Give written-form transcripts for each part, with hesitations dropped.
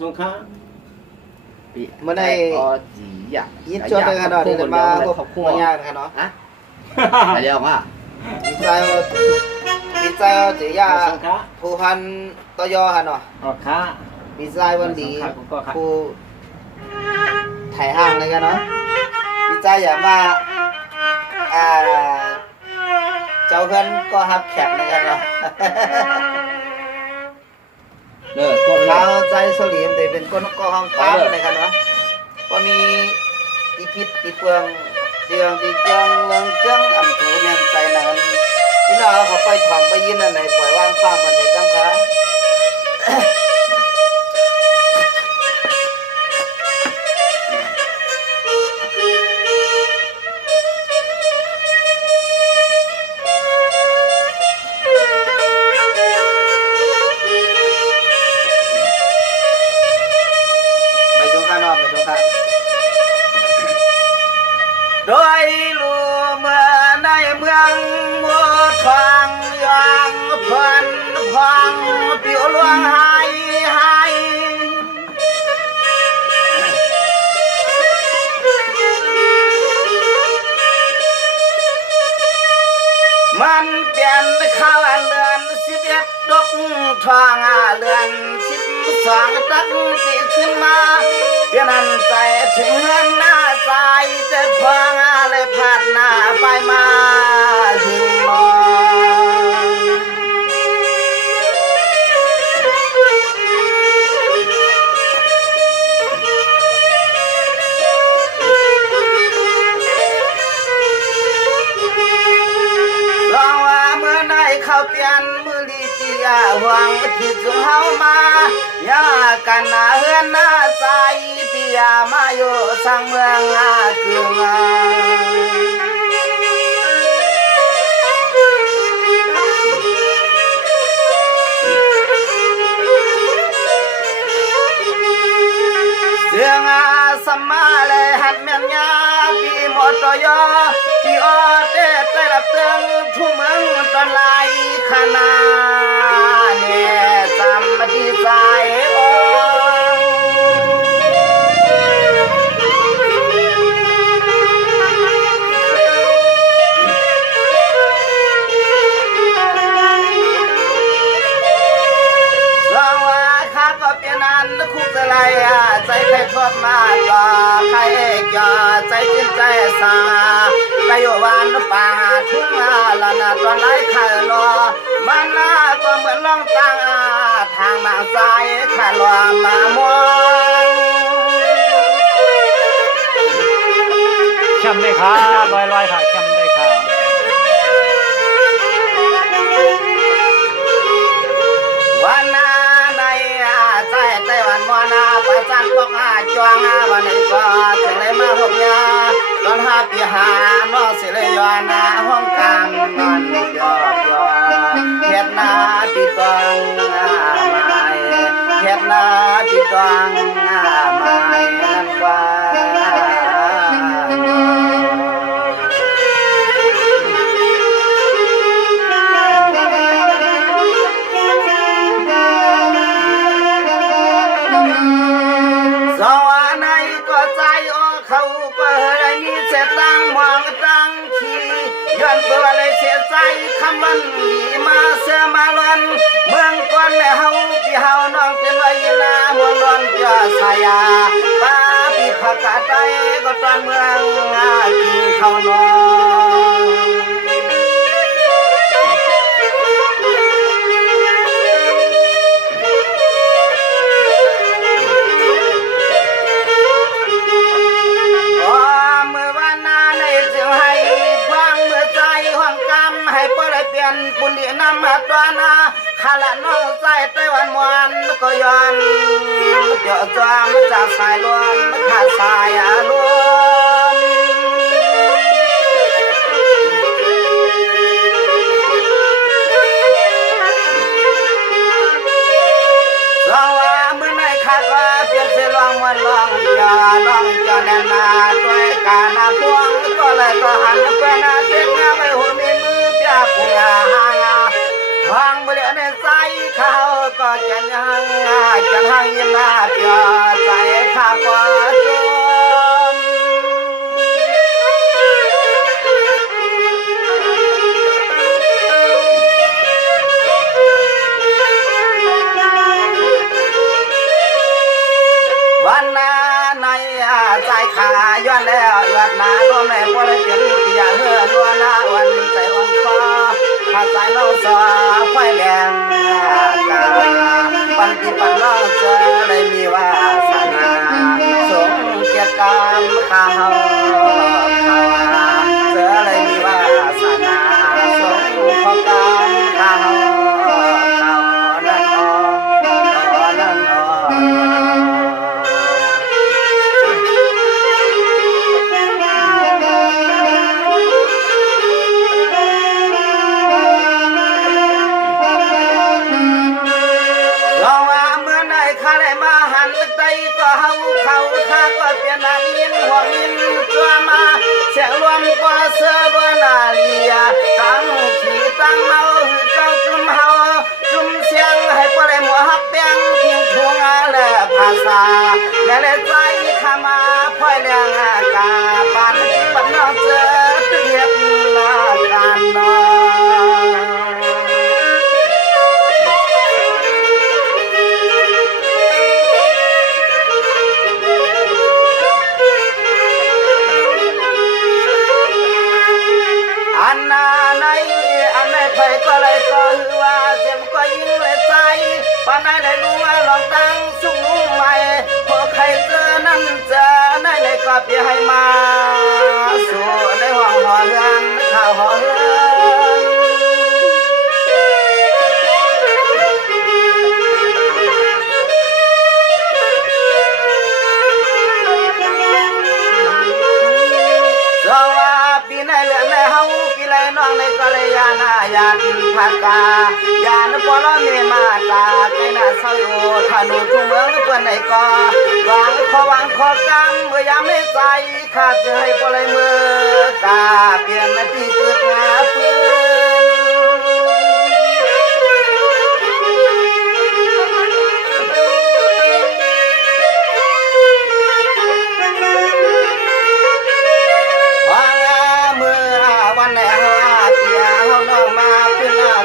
สงขลาเมื่อในยินจดเลยกันเนาะเดี๋ยวมาพบปัญญากันเนาะอะไรอย่างอ่ะดีใจจียาผู้พันตยอกันเนาะดีใจวันดีผู้ถ่ายห้างเลยกันเนาะดีใจอย่ามาเจ้าเพื่อนก็ฮับแขกเลยกันเนาะเราใจสลีมแต่เป็นคนก็ห้องป้าเลยกันเนาะก็มีตีพิษตีเปลืองเดืองตีเจืองเลืองเจืองอ่ำถูเมียนใจนั้นที่เราเขาไปถ่อมไปยินอันไหนปล่อยว่างฟ้ามันในจังคะโดยลูเมื่อในเมืองมัวทองยองพันพองปิวลวงหายมันเปลี่ยนข้าวเรือน11ดกทองเรือน12ตักติขึ้นมาเปลี่ยนอันใจถึงเงินหน้าใจแต่พองเลยผ่านหน้าไปมาถึงมองลองว่าเมื่อไหนเขาเปลี่ยนมือลีตีหวังที่สุเฮามาอย่ากันหน้าเฮือนหน้าใจปียมาอยู่สังเมืองคือเสียงสมาเลยหัดเมียนยาปีหมดตัวยอปีออเตะแต่ละเตืองทุ่มเมืองตอนไล่ขนาเนี่ยจำดีใจโอ้คุกอะไรใจใครทอดมาจ่อใครจ่อใจจิ้นใจสาไปอยู่วันป่าทุ่งละนาตอนไล่ไข่รอมันน่าก็เหมือนล่องตังทางมาสายขาลอมามองช้ำได้ค่ะลอยค่ะช้ำได้ค่ะวันนาในใจไต้หวันมอนาประจันพวกจวงวันนี้ก็จะเลยมาพบยาตอน5 ปีน้องสิเลยย้อนห้องกลางนอนยอกเฮ็ดนาที่ตองไม่เฮ็ดนาที่ตองไม่นั่นกว่าเขาก็เลยมีเสียตั้งมองตั้งขี้ย้อนเปิดเลยเสียใจคำมันดีมาเสือมาล้วนเมืองก่อนเฮาที่เฮาน้องเป็นไว้นาหัวล้วนเจ้าสายาป้าปีผักกาดใจก็ตอนเมืองกินข้าวนอนให้เปิดเปลี่ยนบุญดีนำมาตัวนาขาละน้องใจไต้หวันมวนก็ย้อนเดี๋ยวจอมจากสายลมขาดสายอารมณ์ลองว่าเมื่อไหร่ขาดว่าเปลี่ยนเสียลองมวนลองจอแน่นนาด้วยการพวงก็เลยก็หันเป็นเสียงไปหัวมีมือเปียกหัวหางบริเวณใจเขาก็จะยังยินเปีย ใจน้องสอไฟแรงกาปันที่ปันน้องเจอได้มีวาสนาสมเกียรติกรรมข้าวเจอได้มีวาสนาสมของกรรมข้าวนั่นนั่นข้าได้มาหันใจก็เขาข้าก็เป็นนานินหัวมินจัวมาเสียงรวมก็เสือบนาลีตั้งขี่ตั้งเมาเจ้าจุ่มเฮาจุ่มเสียงให้ปลายหัวฮักเปียงทิ้งทวงและภาษาและใจข้ามาพ่อยแรงกาปันปันน้องเจอเรียบลาการนอนอันไหนไปก็เลยก็คือว่าเจ็บก็ยิ่งเลยใจปันไหนได้รู้ว่าลองตั้งสุ่มใหม่พอใครเจอนั่นเจอไหนเลยก็เปียให้มาสู่ในห้องหอเรือนข่าวหอเรือนน้องในกะเลยยานายันพักายานปลเมมาตาไกน่าเศร้าอยู่ถนนทุ่งเมืองเพื่อนในก็วางขอวางขอกำเมื่อยามในใจข้าจะให้ปลายมือกาเปลี่ยนนาทีเกิดงาปื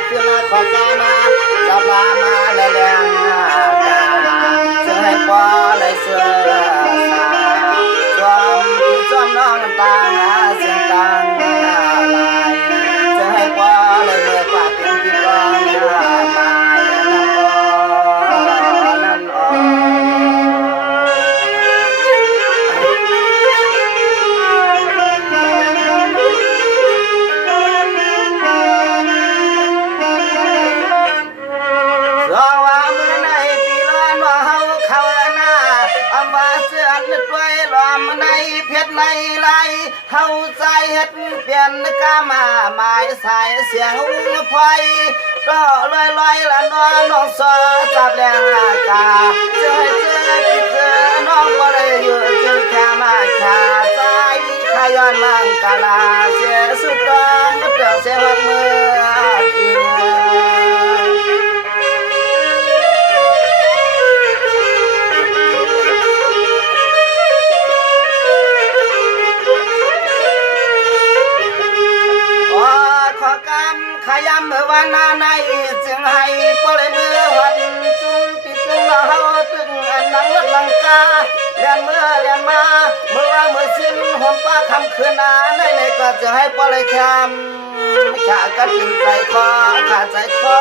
ขึ้นขอตามาจับมาและแรงกาจะให้พอได้เสือสาจอมน้องตาเสียงตังลายจะให้พอได้เมื่อกว่าเป็นที่ร้องมานั่นในไรเฮาใจเฮ็ดเปลี่ยนกามาหมายสายเสียงอุ้งไฟก็ลอยละน้องสอจับแรงอากาเจอที่เจอน้องบ่ได้อยู่จึงแค่มาขาใจขย้อนมังกะลาเสียสุดต้องเปลี่ยนเสียหักมือขยำเมื่อวันนาในจึงให้ปลายมือหัดจุ่มปิดจุ่มเราตึงอันนังวัดลังกาเลียนเมาเมื่อสิ้นหอมป้าคำคืนนาในก็จะให้ปลายแคมขาก็ทิ้งใจคอขาใจคอ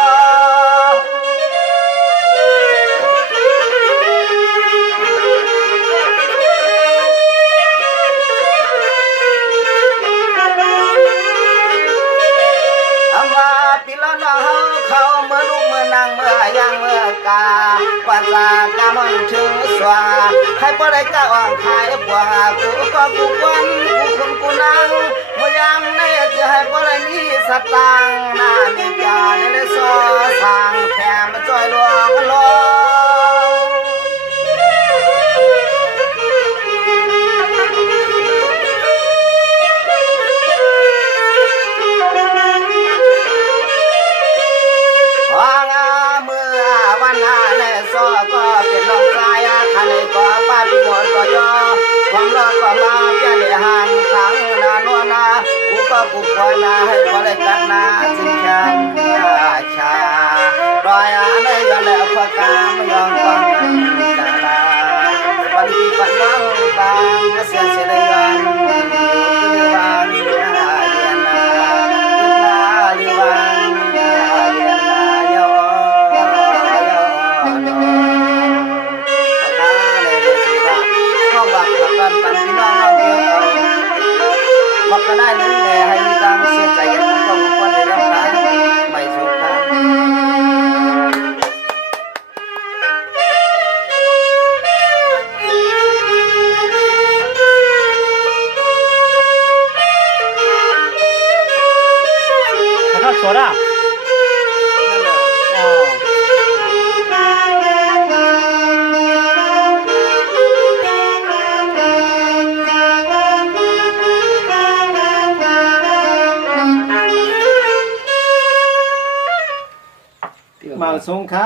เขาเมื่อลูกเมื่อนางเมื่อย่างเมื่อกาว่าจากามันถึงสว่าให้ปได้ก้าอ่อนขายบัวกูก็กูควันกูคุณกูนางเมื่อยามในจะให้ปได้มีสตางหน้ามีจาในเลยซอสางแถมจอยลวงลก็เป็นลองใจขันก็ป้าพี่หมดก็ยอความรักก็มาเพียงในห่างทางนาโนนากูก็กูคอยนาให้พอได้กันนาจึงแค่ชารอยในย้อนแล้วพอกามยองฟังกาลาปันปีปันน้องบางเสียงเสียได้ยันคือวางเรียนนาลิวัน กันกันพี่น้องน้องเกี่ยวเขามักก็ได้นึงแหน่ให้มีตังเสียใจกันก็มุกคนในลำคาญไม่สุขทาง ขอโทษสดอ่ะอ๋อมาสงขลา